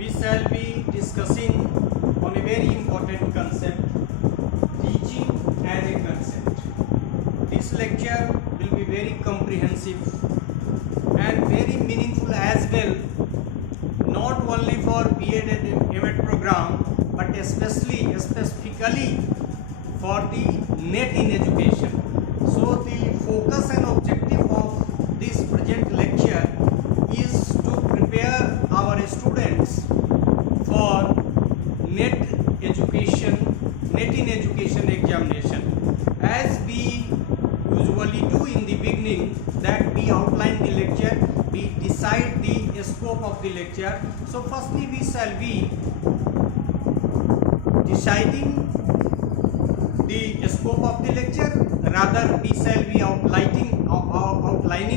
we shall be discussing on a very important concept, teaching as a concept. This lecture will be very comprehensive and very meaningful as well, not only for B.Ed and M.Ed program, but specifically for the NET in education. So the focus and objective of this present lecture is to prepare our students for NET in education examination. As we usually do in the beginning, that we outline the lecture, we decide the scope of the lecture. So firstly we shall be deciding the scope of the lecture, rather we shall be outlining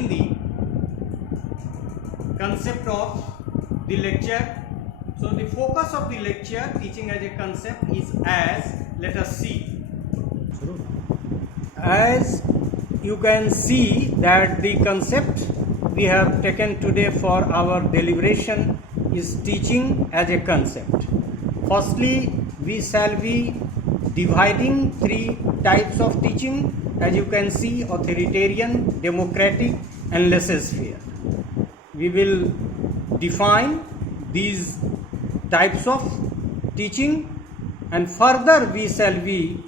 the concept of the lecture. So the focus of the lecture, teaching as a concept, is as, let us see. As you can see that the concept we have taken today for our deliberation is teaching as a concept. Firstly, we shall be dividing three types of teaching, as you can see: authoritarian, democratic and laissez-faire. We will define these types of teaching, and further we shall be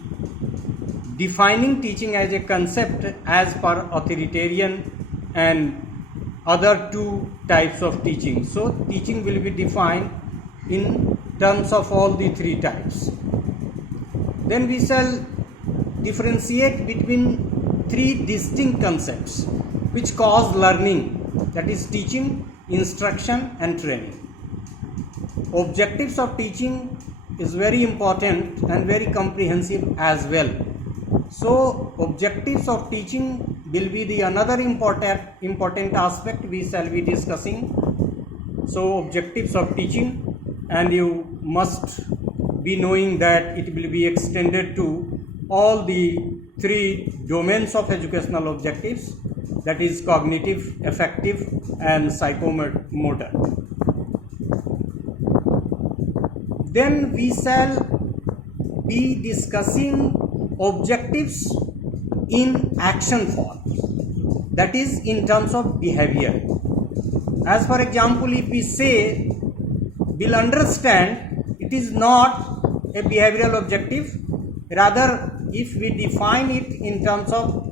defining teaching as a concept as per authoritarian and other two types of teaching. So teaching will be defined in terms of all the three types. Then we shall differentiate between three distinct concepts which cause learning, that is teaching, instruction and training. Objectives of teaching is very important and very comprehensive as well. So objectives of teaching will be the another important aspect we shall be discussing. So objectives of teaching, and you must be knowing that it will be extended to all the three domains of educational objectives, that is cognitive, affective and psychomotor. Then we shall be discussing objectives in action form, that is in terms of behavior. As for example, if we say we'll understand, it is not a behavioral objective, rather if we define it in terms of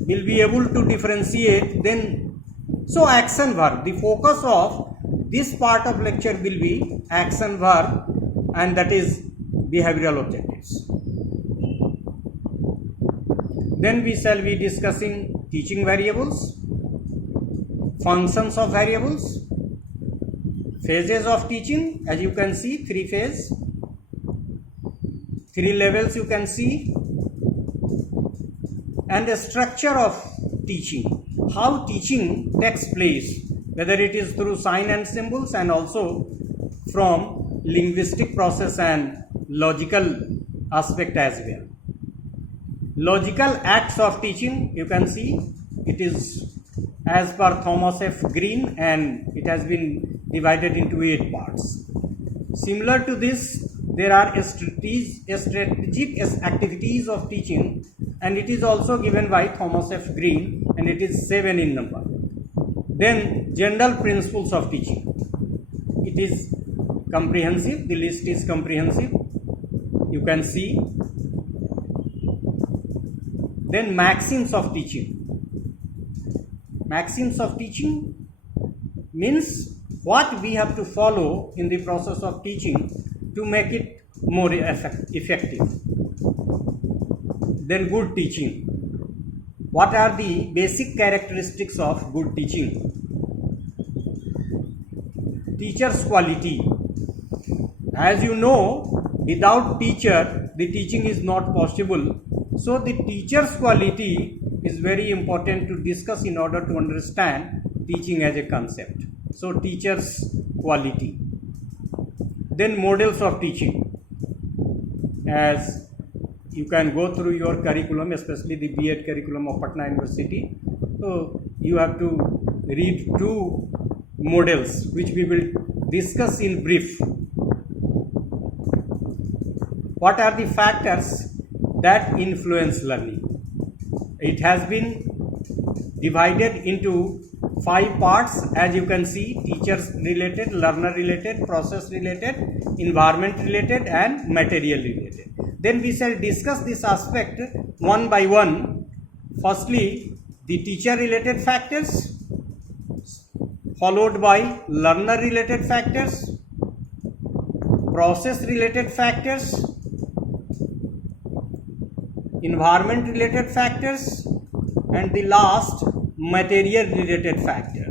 we'll be able to differentiate, then so action verb, the focus of this part of lecture will be action verb, and that is behavioral objectives. Then we shall be discussing teaching variables, functions of variables, phases of teaching. As you can see, three phases, three levels you can see, and the structure of teaching, how teaching takes place, whether it is through sign and symbols and also from linguistic process and logical aspect as well. Logical acts of teaching, you can see it is as per Thomas F. Green, and it has been divided into 8 parts. Similar to this, there are strategic activities of teaching, and it is also given by Thomas F. Green, and it is 7 in number. Then general principles of teaching, it is comprehensive, the list is comprehensive, you can see. Then maxims of teaching. Maxims of teaching means what we have to follow in the process of teaching to make it more effective. Then good teaching. What are the basic characteristics of good teaching? Teacher's quality. As you know, without teacher, the teaching is not possible. So the teacher's quality is very important to discuss in order to understand teaching as a concept. So teacher's quality. Then models of teaching. As you can go through your curriculum, especially the B.Ed curriculum of Patna University. So you have to read 2 models which we will discuss in brief what are the factors that influence learning. It has been divided into 5 parts, as you can see: teachers related, learner related, process related, environment related, and material related. Then we shall discuss this aspect one by one. Firstly, the teacher related factors, followed by learner related factors, process related factors, environment related factors, and the last, material related factor.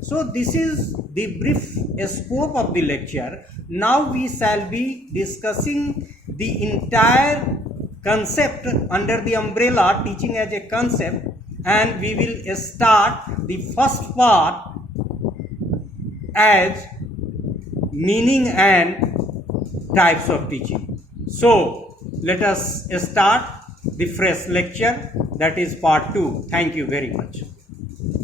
So this is the brief scope of the lecture. Now we shall be discussing the entire concept under the umbrella teaching as a concept, and we will start the first part as meaning and types of teaching. So let us start the fresh lecture, that is part 2. Thank you very much.